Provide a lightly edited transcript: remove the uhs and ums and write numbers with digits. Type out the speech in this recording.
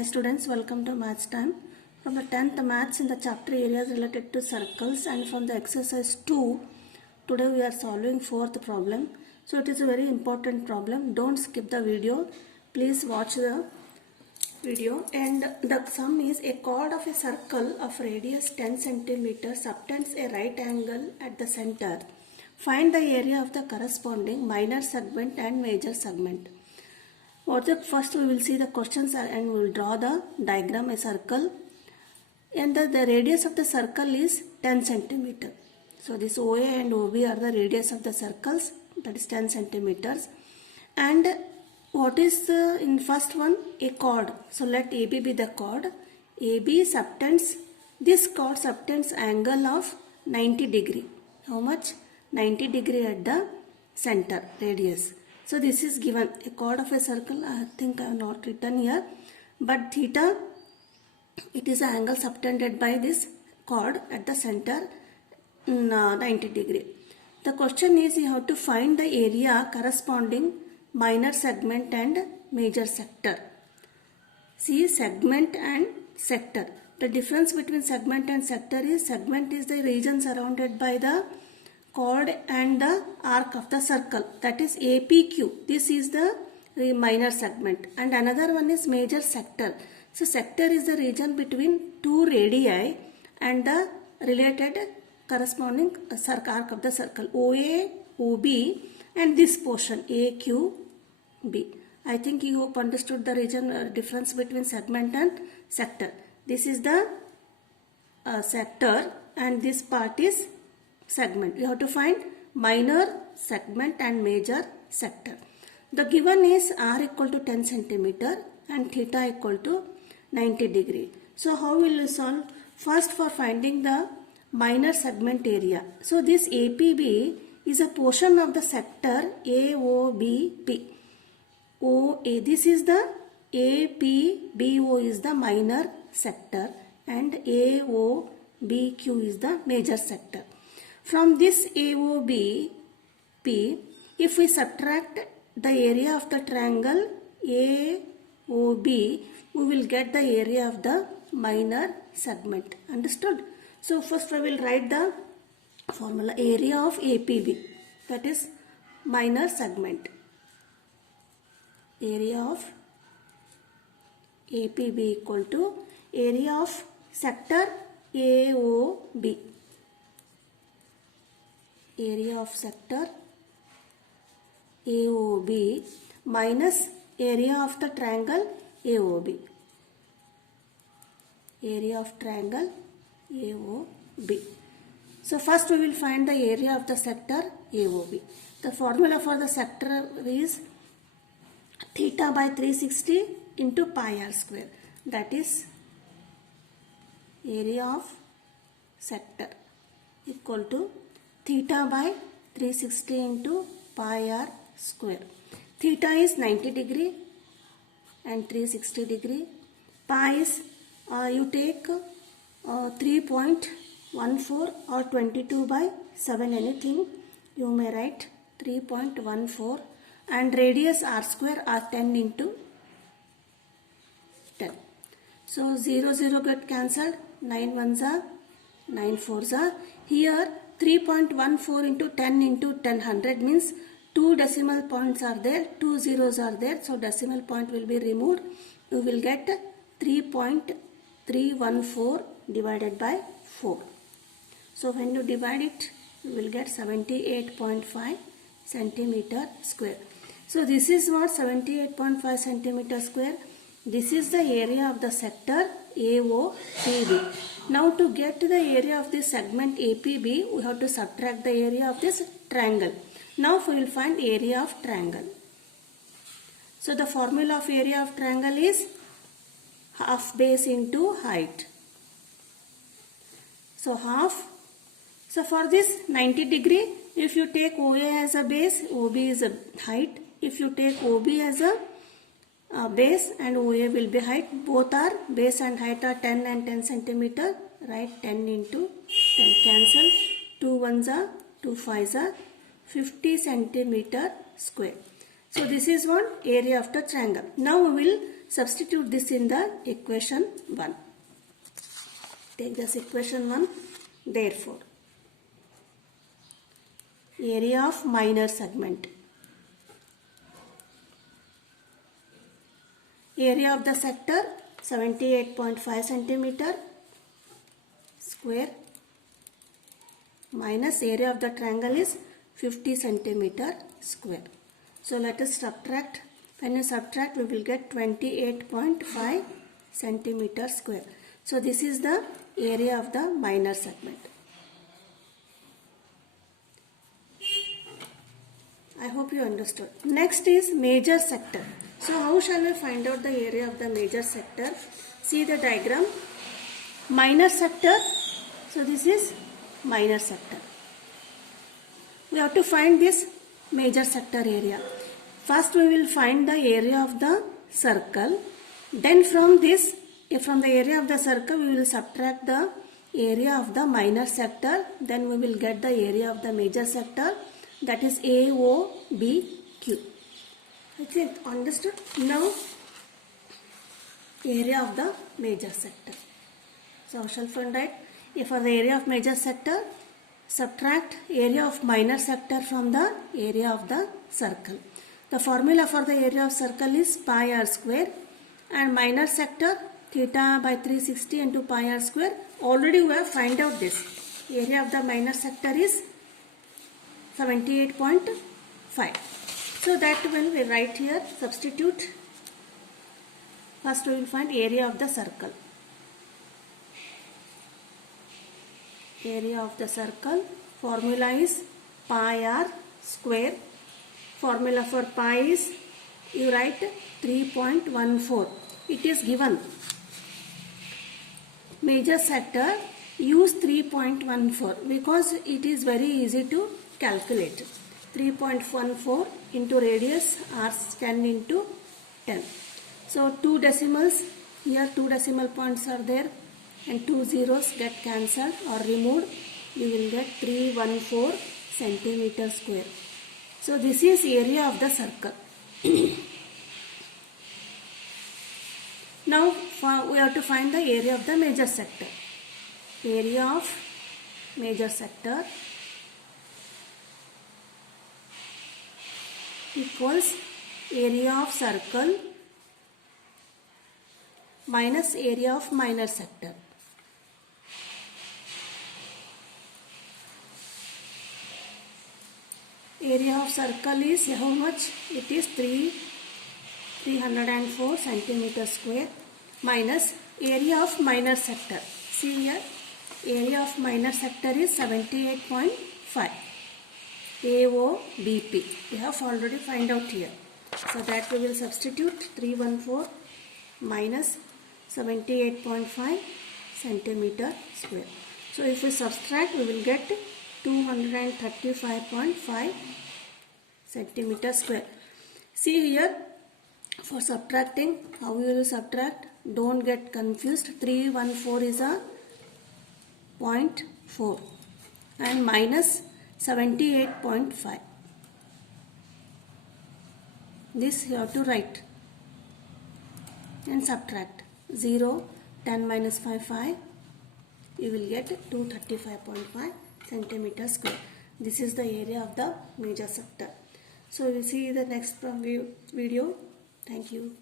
Hi students, welcome to Maths time. From the 10th Maths in the chapter areas related to circles, and from the exercise 2, today we are solving 4th problem. So it is a very important problem. Don't skip the video. Please watch the video. And the sum is a chord of a circle of radius 10 cm subtends a right angle at the center. Find the area of the corresponding minor segment and major segment. First we will see the questions and we will draw the diagram, a circle, and the radius of the circle is 10 cm. So this OA and OB are the radius of the circles, that is 10 centimeters. And what is in first one? A chord. So let AB be the chord. AB subtends, this chord subtends angle of 90 degree. How much? 90 degree at the center, radius. So this is given, a chord of a circle. I think I have not written here, but theta, it is an angle subtended by this chord at the center, 90 degree. The question is, you have to find the area corresponding minor segment and major sector. See, segment and sector. The difference between segment and sector is, segment is the region surrounded by the chord and the arc of the circle, that is APQ. This is the minor segment, and another one is major sector. So sector is the region between two radii and the related corresponding arc of the circle, OA, OB, and this portion AQB. I think you hope understood the region difference between segment and sector. This is the sector and this part is segment. You have to find minor segment and major sector. The given is R equal to 10 centimeter and theta equal to 90 degree. So how will you solve? First, for finding the minor segment area. So this APB is a portion of the sector AOBP. OA, this is the APBO is the minor sector and AOBQ is the major sector. From this AOBP, if we subtract the area of the triangle AOB, we will get the area of the minor segment. Understood? So first I will write the formula, area of APB, that is minor segment. Area of APB equal to area of sector AOB. Area of sector AOB minus area of the triangle AOB. Area of triangle AOB. So first we will find the area of the sector AOB. The formula for the sector is theta by 360 into pi r square. That is area of sector equal to theta by 360 into pi r square. Theta is 90 degree and 360 degree. Pi is, you take 3.14 or 22 by 7, anything. You may write 3.14, and radius r square are 10 into 10. So 0, 0 get cancelled. 9 ones are 9 fours are. Here 3.14 into 10 into 1000 means 2 decimal points are there, 2 zeros are there. So decimal point will be removed. You will get 3.314 divided by 4. So when you divide it, you will get 78.5 centimeter square. So this is what 78.5 centimeter square. This is the area of the sector AOPB. Now to get to the area of this segment APB, we have to subtract the area of this triangle. Now we will find area of triangle. So the formula of area of triangle is half base into height. So half. So for this 90 degree, if you take OA as a base, OB is a height. If you take OB as a base and OA will be height, both are base and height are 10 and 10 centimeter. Write 10 into 10, cancel. 2 ones are 2 5s are 50 centimeter square. So this is one area of the triangle. Now we will substitute this in the equation 1. Take this equation 1. Therefore, area of minor segment. Area of the sector 78.5 centimeter square minus area of the triangle is 50 centimeter square. So let us subtract. When you subtract, we will get 28.5 centimeter square. So this is the area of the minor segment. I hope you understood. Next is major sector. So how shall we find out the area of the major sector? See the diagram. Minor sector. So this is minor sector. We have to find this major sector area. First we will find the area of the circle. Then from this, from the area of the circle, we will subtract the area of the minor sector. Then we will get the area of the major sector. That is AOBQ. I think understood. Now area of the major sector. So how shall we find it? If for the area of major sector, subtract area of minor sector from the area of the circle. The formula for the area of circle is pi r square, and minor sector theta by 360 into pi r square. Already we have find out this. Area of the minor sector is 78.5. So that will we write here, substitute. First we will find area of the circle. Area of the circle, formula is pi r square. Formula for pi is, you write 3.14. It is given. Major sector, use 3.14 because it is very easy to calculate. 3.14 into radius r scan into 10. So 2 decimals, here 2 decimal points are there and 2 zeros get cancelled or removed. You will get 314 centimeter square. So this is area of the circle. Now we have to find the area of the major sector. Area of major sector equals area of circle minus area of minor sector. Area of circle is how much? It is 304 centimeter square minus area of minor sector. See here, area of minor sector is 78.5. AOBP. We have already find out here. So that we will substitute 314 minus 78.5 centimeter square. So if we subtract, we will get 235.5 centimeter square. See here, for subtracting, how you will subtract? Don't get confused. 314 is a 0.4 and minus 78.5. This you have to write and subtract. 0, 10 minus 5, 5. You will get 235.5 centimeter square. This is the area of the major sector. So we will see the next video. Thank you.